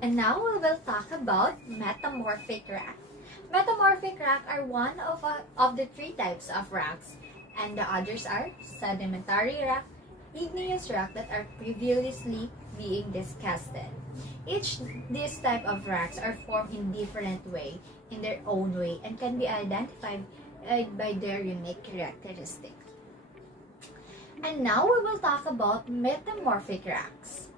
And now we will talk about metamorphic rock. Metamorphic rock are one of the three types of rocks, and the others are sedimentary rock, igneous rock that are previously being discussed. Each this type of rocks are formed in different way, in their own way, and can be identified by their unique characteristics. And now we will talk about metamorphic rocks.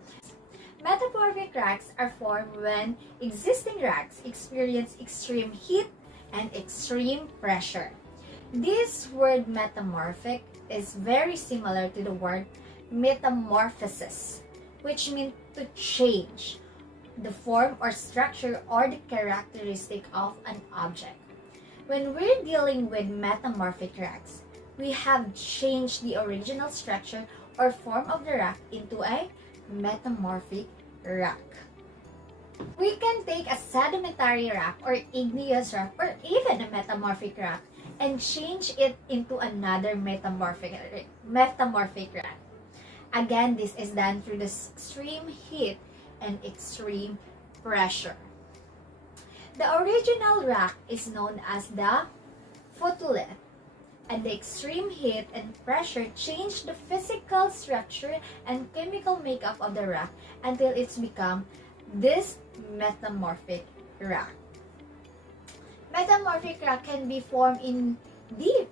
Metamorphic rocks are formed when existing rocks experience extreme heat and extreme pressure. This word metamorphic is very similar to the word metamorphosis, which means to change the form or structure or the characteristic of an object. When we're dealing with metamorphic rocks, we have changed the original structure or form of the rock into a metamorphic rock. We can take a sedimentary rock or igneous rock or even a metamorphic rock and change it into another metamorphic rock. Again, this is done through the extreme heat and extreme pressure. The original rock is known as the photolith, and the extreme heat and pressure change the physical structure and chemical makeup of the rock until it's become this metamorphic rock. Metamorphic rock can be formed deep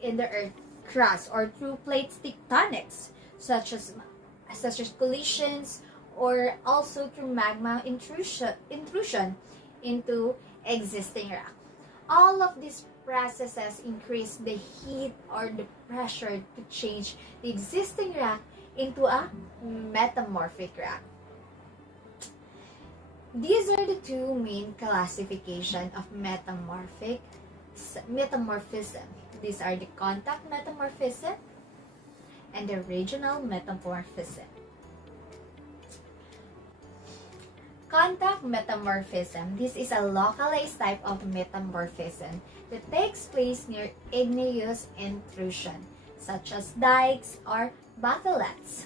in the earth crust or through plate tectonics, such as collisions, or also through magma intrusion into existing rock. All of these processes increase the heat or the pressure to change the existing rock into a metamorphic rock. These are the two main classifications of metamorphism. These are the contact metamorphism and the regional metamorphism. Contact metamorphism. This is a localized type of metamorphism that takes place near igneous intrusion, such as dikes or batholiths.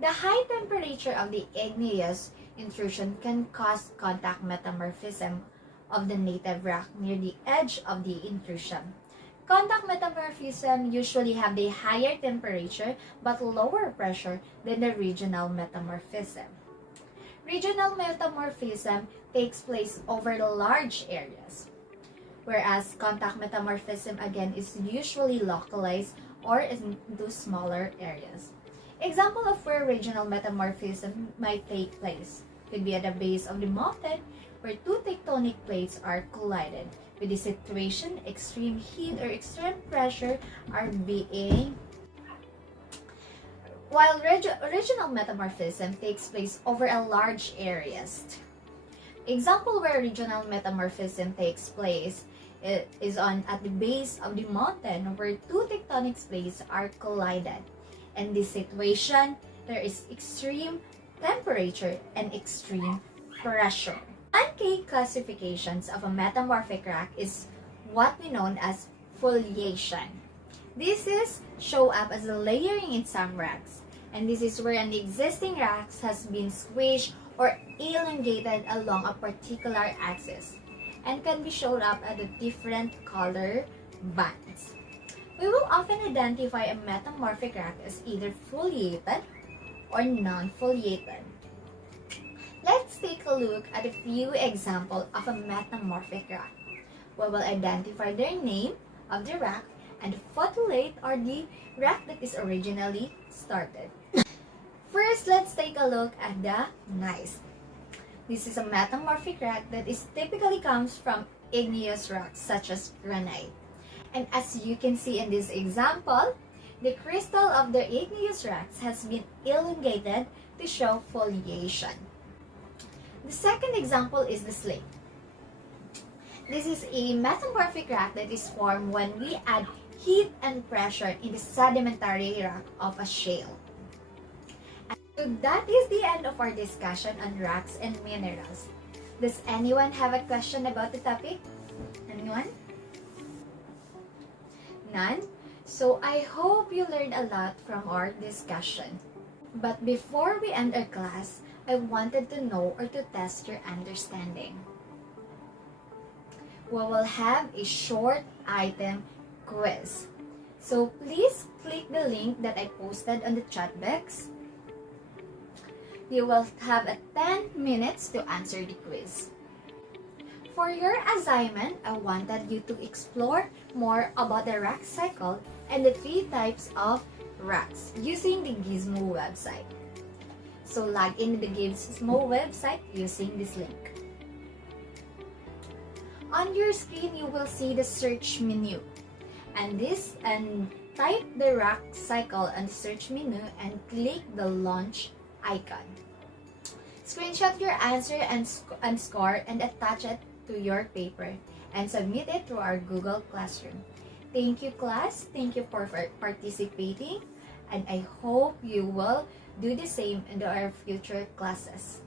The high temperature of the igneous intrusion can cause contact metamorphism of the native rock near the edge of the intrusion. Contact metamorphism usually have the higher temperature but lower pressure than the regional metamorphism. Regional metamorphism takes place over large areas, whereas contact metamorphism again is usually localized or into smaller areas. Example of where regional metamorphism might take place could be at the base of the mountain where two tectonic plates are collided. With this situation, extreme heat or extreme pressure are being while regional metamorphism takes place over a large areas. Example where regional metamorphism takes place is at the base of the mountain where two tectonic plates are collided. In this situation, there is extreme temperature and extreme pressure. One key classifications of a metamorphic rock is what we know as foliation. This is show up as a layering in some rocks, and this is where an existing rock has been squished or elongated along a particular axis and can be shown up at a different color bands. We will often identify a metamorphic rock as either foliated or non-foliated. Let's take a look at a few examples of a metamorphic rock. We will identify their name of the rock and the photolith or the rock that is originally started. First, let's take a look at the gneiss. This is a metamorphic rock that typically comes from igneous rocks such as granite. And as you can see in this example, the crystal of the igneous rocks has been elongated to show foliation. The second example is the slate. This is a metamorphic rock that is formed when we add heat and pressure in the sedimentary rock of a shale. So that is the end of our discussion on rocks and minerals. Does anyone have a question about the topic? Anyone? None? So I hope you learned a lot from our discussion. But before we end our class, I wanted to know or to test your understanding. We will have a short item quiz. So please click the link that I posted on the chat box. You will have 10 minutes to answer the quiz. For your assignment, I wanted you to explore more about the rack cycle and the 3 types of racks using the Gizmo website. So log in the Gizmo website using this link. On your screen, you will see the search menu. And type the rack cycle on the search menu and click the launch icon. Screenshot your answer and score and attach it to your paper and submit it to our Google Classroom. Thank you, class. Thank you for participating, and I hope you will do the same in our future classes.